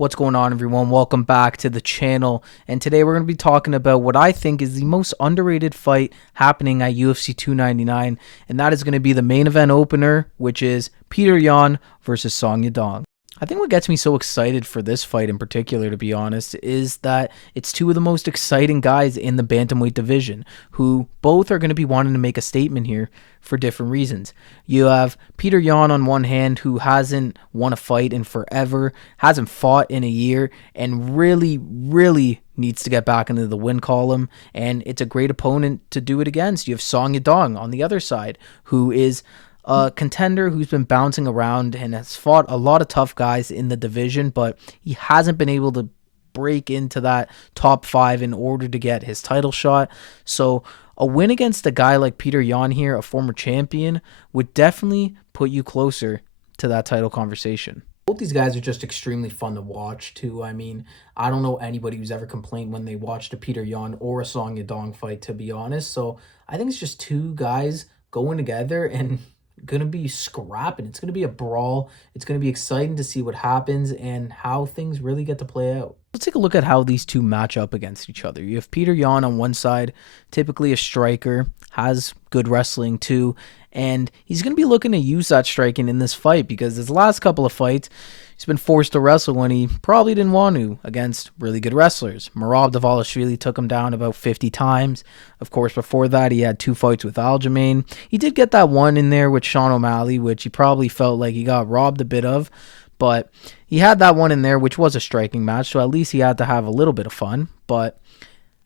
What's going on, everyone? Welcome back to the channel. And today we're going to be talking about what I think is the most underrated fight happening at UFC 299. And that is going to be the main event opener, which is Petr Yan versus Song Yadong. I think what gets me so excited for this fight in particular, to be honest, is that it's two of the most exciting guys in the bantamweight division who both are going to be wanting to make a statement here for different reasons. You have Petr Yan on one hand, who hasn't won a fight in forever, hasn't fought in a year, and really needs to get back into the win column, and it's a great opponent to do it against. You have Song Yadong on the other side, who is a contender who's been bouncing around and has fought a lot of tough guys in the division, but he hasn't been able to break into that top 5 in order to get his title shot. So a win against a guy like Petr Yan here, a former champion, would definitely put you closer to that title conversation. Both these guys are just extremely fun to watch too. I mean, I don't know anybody who's ever complained when they watched a Petr Yan or a Song Yadong fight, to be honest. So I think it's just two guys going together and going to be scrapping. It's going to be a brawl. It's going to be exciting to see what happens and how things really get to play out. Let's take a look at how these two match up against each other. You have Petr Yan on one side, typically a striker, has good wrestling too, and he's going to be looking to use that striking in this fight because his last couple of fights, he's been forced to wrestle when he probably didn't want to against really good wrestlers. Merab Dvalishvili took him down about 50 times. Of course, before that, he had 2 fights with Aljamain. He did get that one in there with Sean O'Malley, which he probably felt like he got robbed a bit of, but he had that one in there, which was a striking match, so at least he had to have a little bit of fun. But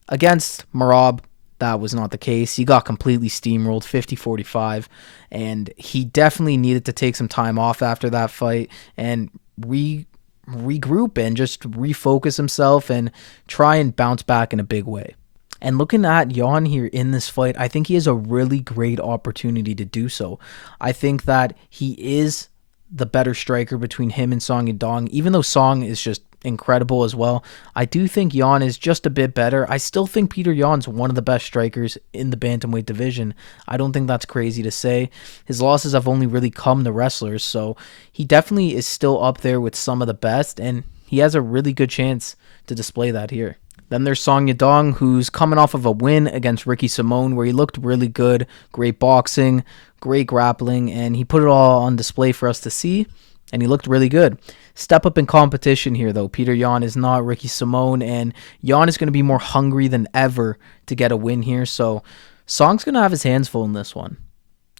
against Merab, that was not the case. He got completely steamrolled, 50-45, and he definitely needed to take some time off after that fight and regroup and just refocus himself and try and bounce back in a big way. And looking at Yan here in this fight, I think he has a really great opportunity to do so. I think that he is the better striker between him and Song Yadong. Even though Song is just incredible as well, I do think Yan is just a bit better. I still think Petr Yan's one of the best strikers in the bantamweight division. I don't think that's crazy to say. His losses have only really come to wrestlers, so he definitely is still up there with some of the best, and he has a really good chance to display that here. Then there's Song Yadong, who's coming off of a win against Ricky Simon, where he looked really good, great boxing, great grappling, and he put it all on display for us to see, and he looked really good. Step up in competition here, though. Petr Yan is not Ricky Simon, and Yan is going to be more hungry than ever to get a win here, so Song's going to have his hands full in this one.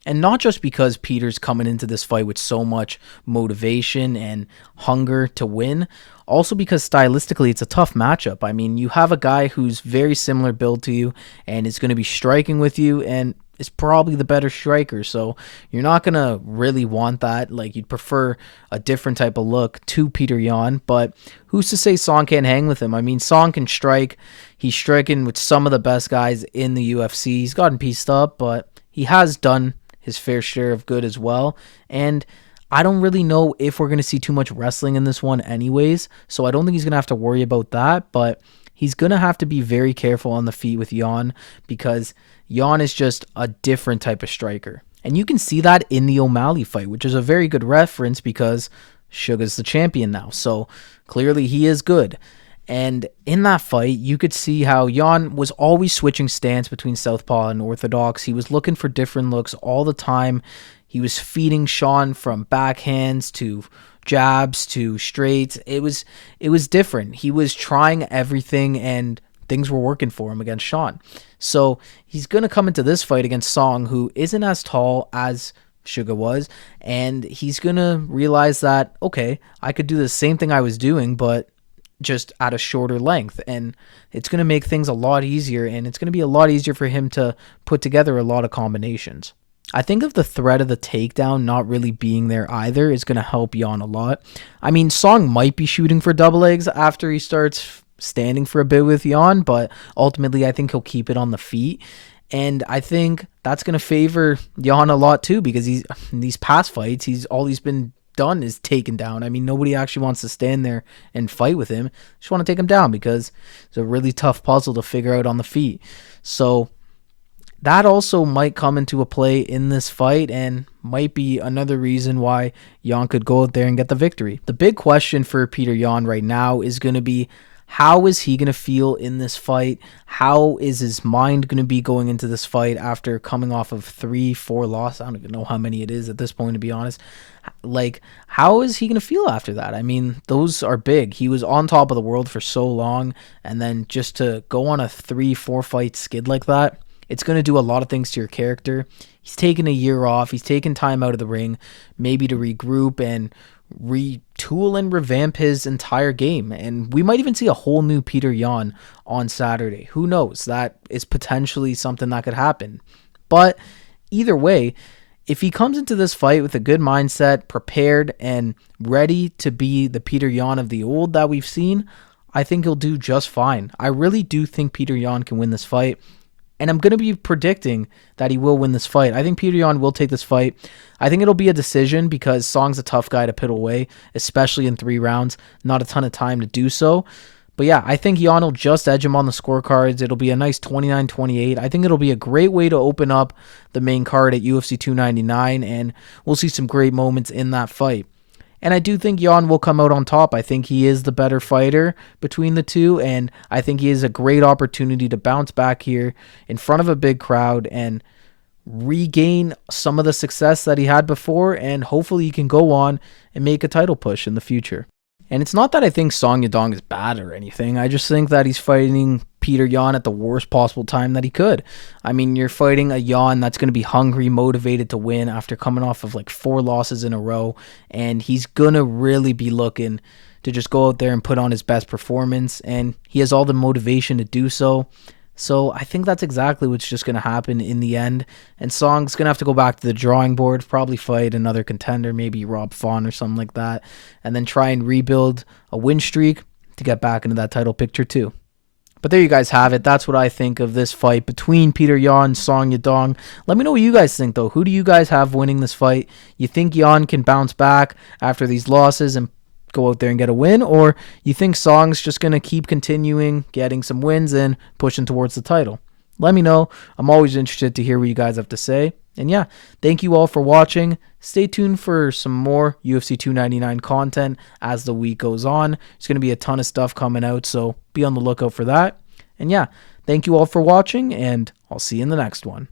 And not just because Peter's coming into this fight with so much motivation and hunger to win, also because stylistically it's a tough matchup. I mean, you have a guy who's very similar build to you and is going to be striking with you and is probably the better striker, so you're not going to really want that. Like, you'd prefer a different type of look to Petr Yan, but who's to say Song can't hang with him? I mean, Song can strike. He's striking with some of the best guys in the UFC. He's gotten pieced up, but he has done his fair share of good as well, and I don't really know if we're going to see too much wrestling in this one anyways, so I don't think he's going to have to worry about that, but he's going to have to be very careful on the feet with Yan because Yan is just a different type of striker. And you can see that in the O'Malley fight, which is a very good reference because Suga's the champion now, so clearly he is good. And in that fight, you could see how Yan was always switching stance between southpaw and orthodox. He was looking for different looks all the time. He was feeding Sean from backhands to jabs to straights. It was different. He was trying everything, and things were working for him against Sean. So he's going to come into this fight against Song, who isn't as tall as Suga was, and he's going to realize that, okay, I could do the same thing I was doing, but just at a shorter length, and it's going to make things a lot easier, and it's going to be a lot easier for him to put together a lot of combinations. I think of the threat of the takedown not really being there either is going to help Yan a lot. I mean, Song might be shooting for double legs after he starts standing for a bit with Yan, but ultimately I think he'll keep it on the feet, and I think that's going to favor Yan a lot too, because in these past fights, all he's been done is taken down. I mean, nobody actually wants to stand there and fight with him. Just want to take him down because it's a really tough puzzle to figure out on the feet. So that also might come into a play in this fight and might be another reason why Yan could go out there and get the victory. The big question for Peter Yan right now is going to be, how is he going to feel in this fight? How is his mind going to be going into this fight after coming off of 3-4 losses? I don't even know how many it is at this point, to be honest. Like, how is he going to feel after that? I mean, those are big. He was on top of the world for so long, and then just to go on a 3-4 fight skid like that, it's going to do a lot of things to your character. He's taken a year off. He's taken time out of the ring, maybe to regroup and retool and revamp his entire game. And we might even see a whole new Peter Yan on Saturday. Who knows? That is potentially something that could happen. But either way, if he comes into this fight with a good mindset, prepared, and ready to be the Peter Yan of the old that we've seen, I think he'll do just fine. I really do think Peter Yan can win this fight. And I'm going to be predicting that he will win this fight. I think Petr Yan will take this fight. I think it'll be a decision because Song's a tough guy to put away, especially in 3 rounds. Not a ton of time to do so. But yeah, I think Yan will just edge him on the scorecards. It'll be a nice 29-28. I think it'll be a great way to open up the main card at UFC 299, and we'll see some great moments in that fight. And I do think Yan will come out on top. I think he is the better fighter between the two, and I think he has a great opportunity to bounce back here in front of a big crowd and regain some of the success that he had before, and hopefully he can go on and make a title push in the future. And it's not that I think Song Yadong is bad or anything. I just think that he's fighting Petr Yan at the worst possible time that he could. I mean, you're fighting a Yan that's going to be hungry, motivated to win after coming off of like 4 losses in a row. And he's going to really be looking to just go out there and put on his best performance. And he has all the motivation to do so. So I think that's exactly what's just going to happen in the end. And Song's going to have to go back to the drawing board, probably fight another contender, maybe Rob Font or something like that, and then try and rebuild a win streak to get back into that title picture too. But there you guys have it. That's what I think of this fight between Petr Yan and Song Yadong. Let me know what you guys think, though. Who do you guys have winning this fight? You think Yan can bounce back after these losses and go out there and get a win, or you think Song's just going to keep continuing getting some wins and pushing towards the title? Let me know. I'm always interested to hear what you guys have to say. And yeah, thank you all for watching. Stay tuned for some more UFC 299 content as the week goes on. There's going to be a ton of stuff coming out, so be on the lookout for that. And yeah, thank you all for watching, and I'll see you in the next one.